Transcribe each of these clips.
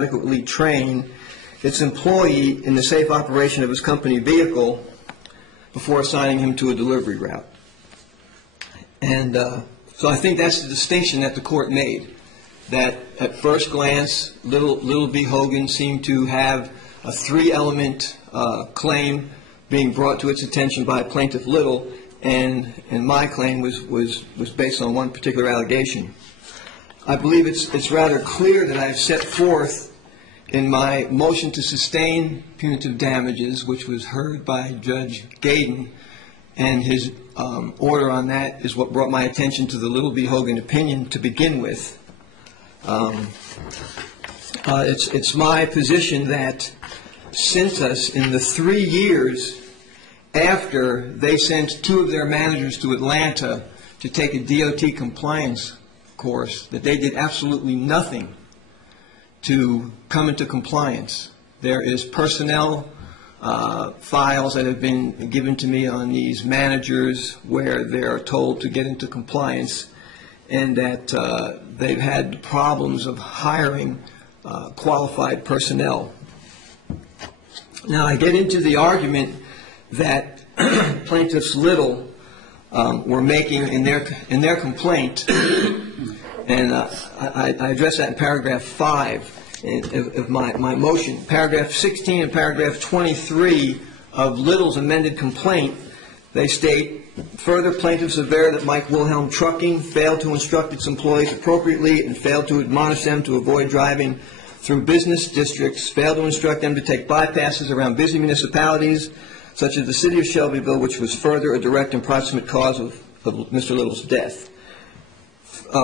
adequately train its employee in the safe operation of his company vehicle before assigning him to a delivery route. And so I think that's the distinction that the court made, that at first glance, Little B. Hogan seemed to have a three-element claim being brought to its attention by Plaintiff Little, and my claim was based on one particular allegation. I believe it's rather clear that I've set forth in my motion to sustain punitive damages, which was heard by Judge Gaydon, and his order on that is what brought my attention to the Little B. Hogan opinion to begin with. It's my position that Cintas, in the 3 years after they sent two of their managers to Atlanta to take a DOT compliance course, that they did absolutely nothing to come into compliance. There is personnel files that have been given to me on these managers where they are told to get into compliance, and that they've had problems of hiring qualified personnel. Now, I get into the argument that Plaintiffs Little were making in their complaint, and I address that in paragraph 5 of my motion. Paragraph 16 and paragraph 23 of Little's amended complaint, they state, further, plaintiffs aver that Mike Wilhelm Trucking failed to instruct its employees appropriately and failed to admonish them to avoid driving through business districts, failed to instruct them to take bypasses around busy municipalities, such as the city of Shelbyville, which was further a direct and proximate cause of Mr. Little's death.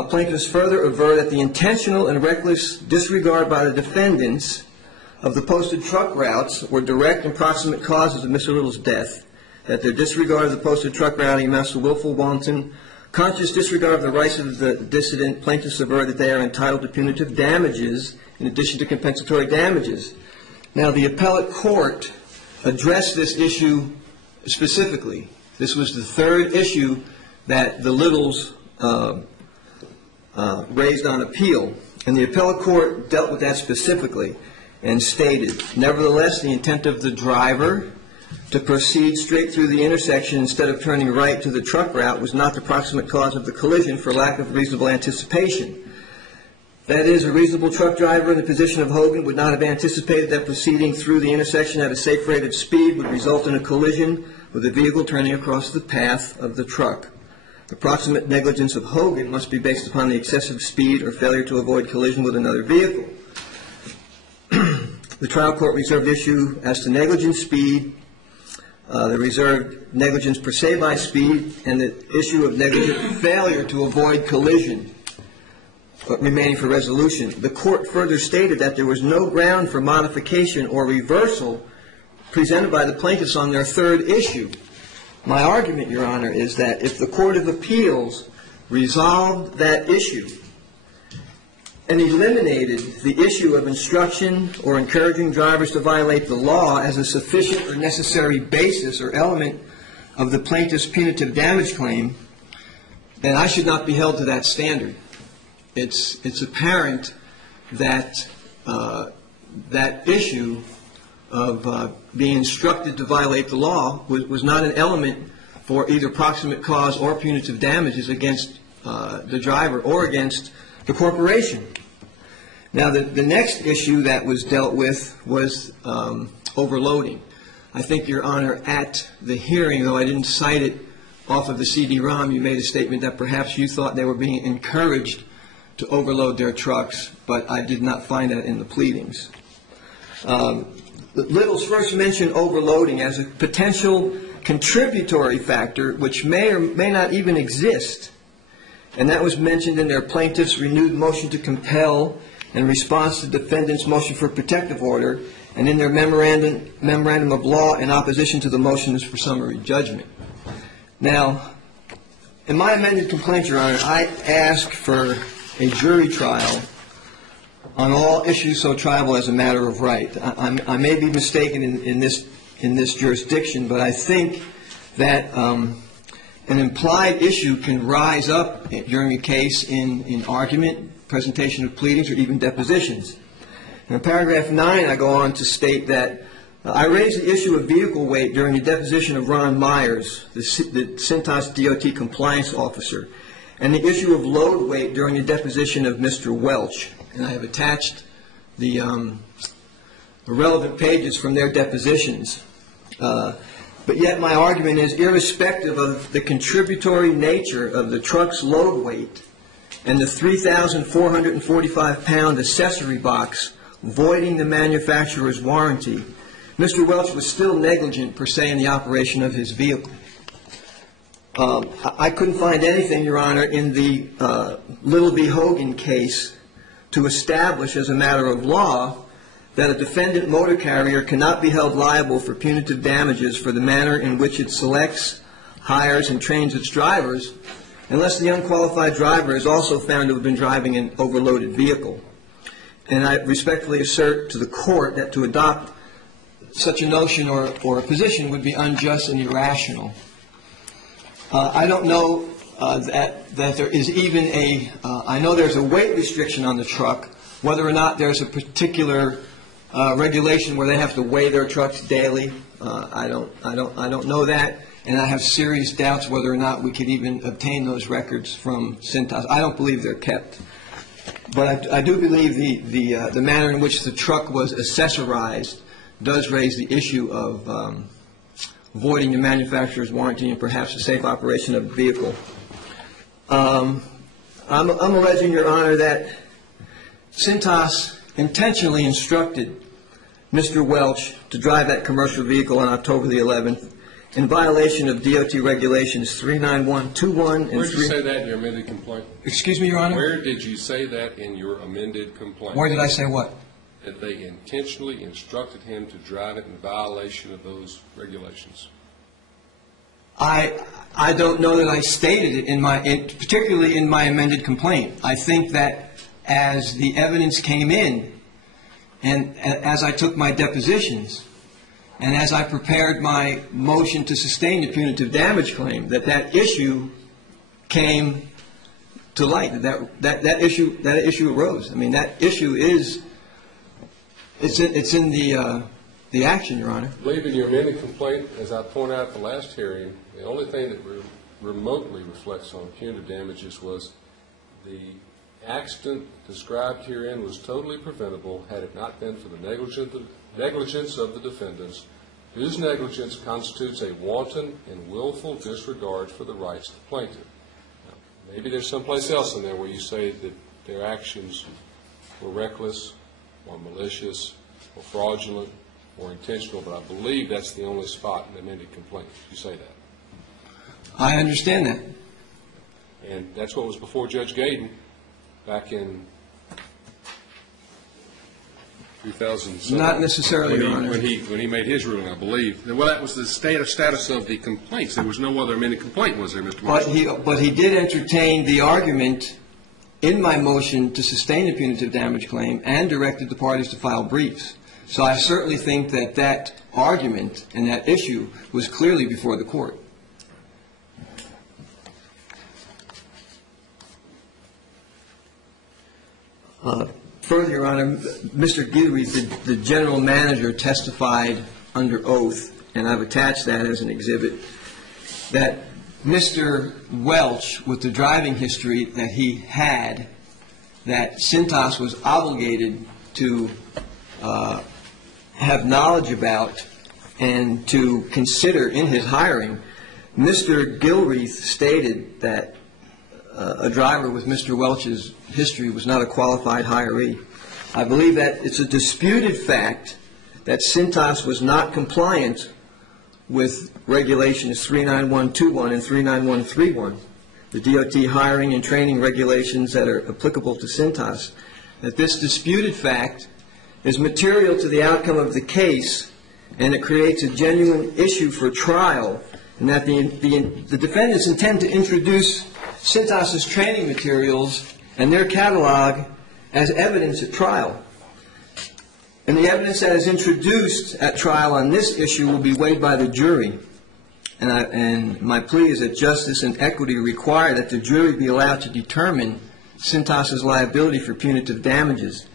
Plaintiffs further aver that the intentional and reckless disregard by the defendants of the posted truck routes were direct and proximate causes of Mr. Little's death, that their disregard of the posted truck routing amounts to willful, wanton, conscious disregard of the rights of the dissident. Plaintiffs aver that they are entitled to punitive damages in addition to compensatory damages. Now, the appellate court addressed this issue specifically. This was the third issue that the Littles raised on appeal, and the appellate court dealt with that specifically and stated, nevertheless, the intent of the driver to proceed straight through the intersection instead of turning right to the truck route was not the proximate cause of the collision for lack of reasonable anticipation. That is, a reasonable truck driver in the position of Hogan would not have anticipated that proceeding through the intersection at a safe rate of speed would result in a collision with a vehicle turning across the path of the truck. The proximate negligence of Hogan must be based upon the excessive speed or failure to avoid collision with another vehicle. The trial court reserved issue as to negligent speed. They reserved negligence per se by speed, and the issue of negligent failure to avoid collision remaining for resolution. The court further stated that there was no ground for modification or reversal presented by the plaintiffs on their third issue. My argument, Your Honor, is that if the Court of Appeals resolved that issue and eliminated the issue of instruction or encouraging drivers to violate the law as a sufficient or necessary basis or element of the plaintiff's punitive damage claim, then I should not be held to that standard. It's apparent that that issue of being instructed to violate the law was not an element for either proximate cause or punitive damages against the driver or against the corporation. Now, the next issue that was dealt with was overloading. I think, Your Honor, at the hearing, though I didn't cite it off of the CD-ROM, you made a statement that perhaps you thought they were being encouraged to overload their trucks, but I did not find that in the pleadings. Little's first mentioned overloading as a potential contributory factor which may or may not even exist, and that was mentioned in their plaintiff's renewed motion to compel in response to defendant's motion for protective order and in their memorandum of law in opposition to the motions for summary judgment. Now, in my amended complaint, Your Honor, I asked for a jury trial on all issues so triable as a matter of right. I may be mistaken in this jurisdiction, but I think that an implied issue can rise up during a case in argument, presentation of pleadings, or even depositions. In paragraph 9, I go on to state that I raised the issue of vehicle weight during the deposition of Ron Myers, the Cintas DOT compliance officer, and the issue of load weight during the deposition of Mr. Welch. And I have attached the relevant pages from their depositions. But yet my argument is, irrespective of the contributory nature of the truck's load weight and the 3,445-pound accessory box voiding the manufacturer's warranty, Mr. Welch was still negligent, per se, in the operation of his vehicle. I couldn't find anything, Your Honor, in the Little v. Hogan case to establish as a matter of law that a defendant motor carrier cannot be held liable for punitive damages for the manner in which it selects, hires, and trains its drivers unless the unqualified driver is also found to have been driving an overloaded vehicle. And I respectfully assert to the court that to adopt such a notion or a position would be unjust and irrational. I don't know that there is even I know there's a weight restriction on the truck. Whether or not there's a particular regulation where they have to weigh their trucks daily, I don't know that, and I have serious doubts whether or not we could even obtain those records from Cintas. I don't believe they're kept, but I do believe the manner in which the truck was accessorized does raise the issue of voiding the manufacturer's warranty and perhaps the safe operation of the vehicle. I'm alleging, Your Honor, that Cintas intentionally instructed Mr. Welch to drive that commercial vehicle on October the 11th in violation of DOT regulations 39121 and Where did you say that in your amended complaint? Excuse me, Your Honor? Where did you say that in your amended complaint? Where did I say what? That they intentionally instructed him to drive it in violation of those regulations. I don't know that I stated it particularly in my amended complaint. I think that as the evidence came in and as I took my depositions and as I prepared my motion to sustain the punitive damage claim, that issue came to light. That issue arose. I mean, that issue is it's in the action, Your Honor. I believe in your amended complaint, as I pointed out at the last hearing, the only thing that remotely reflects on punitive damages was the accident described herein was totally preventable had it not been for the negligence of the defendants, whose negligence constitutes a wanton and willful disregard for the rights of the plaintiff. Now, maybe there's someplace else in there where you say that their actions were reckless or malicious or fraudulent or intentional, but I believe that's the only spot in the amended complaint. You say that. I understand that. And that's what was before Judge Gaydon back in 2007. Not necessarily, Your Honor. When he made his ruling, I believe. Well, that was the status of the complaints. There was no other amended complaint, was there, Mr. Marshall? But he did entertain the argument in my motion to sustain the punitive damage claim and directed the parties to file briefs. So I certainly think that that argument and that issue was clearly before the court. Further, Your Honor, Mr. Gilreath, the general manager, testified under oath, and I've attached that as an exhibit, that Mr. Welch, with the driving history that he had, that Cintas was obligated to have knowledge about and to consider in his hiring. Mr. Gilreath stated that a driver with Mr. Welch's history was not a qualified hiree. I believe that it's a disputed fact that Cintas was not compliant with regulations 39121 and 39131, the DOT hiring and training regulations that are applicable to Cintas, that this disputed fact is material to the outcome of the case and it creates a genuine issue for trial, and that the defendants intend to introduce Cintas's training materials and their catalog as evidence at trial. And the evidence that is introduced at trial on this issue will be weighed by the jury. And my plea is that justice and equity require that the jury be allowed to determine Cintas's liability for punitive damages.